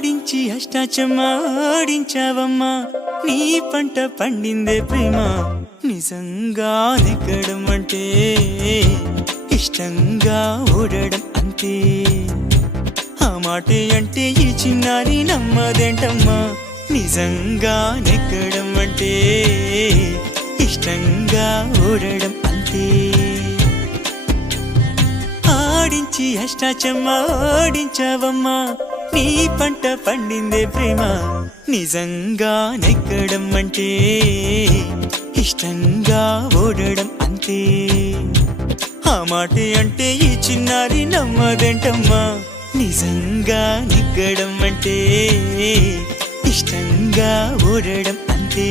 ఆడించి అష్టాచమ్మా ఆడించావమ్మా నీ పంట పండిందే ప్రేమ నిజంగా నెగ్గడం అంటే ఇష్టంగా ఓడడం అంతే ఆ మాటే అంటే ఈ చిన్నారి నమ్మదేంటమ్మా నిజంగా నెగ్గడం అంటే ఇష్టంగా ఓడడం అంతే ఆడించి అష్టాచమ్మా ఆడించావమ్మా నీ పంట పండిందే ప్రేమ నిజంగా నెగ్గడం అంటే ఇష్టంగా ఓడడం అంతే ఆ మాటే అంటే ఈ చిన్నారి నమ్మదేంటమ్మా నిజంగా నెగ్గడం అంటే ఇష్టంగా ఓడడం అంతే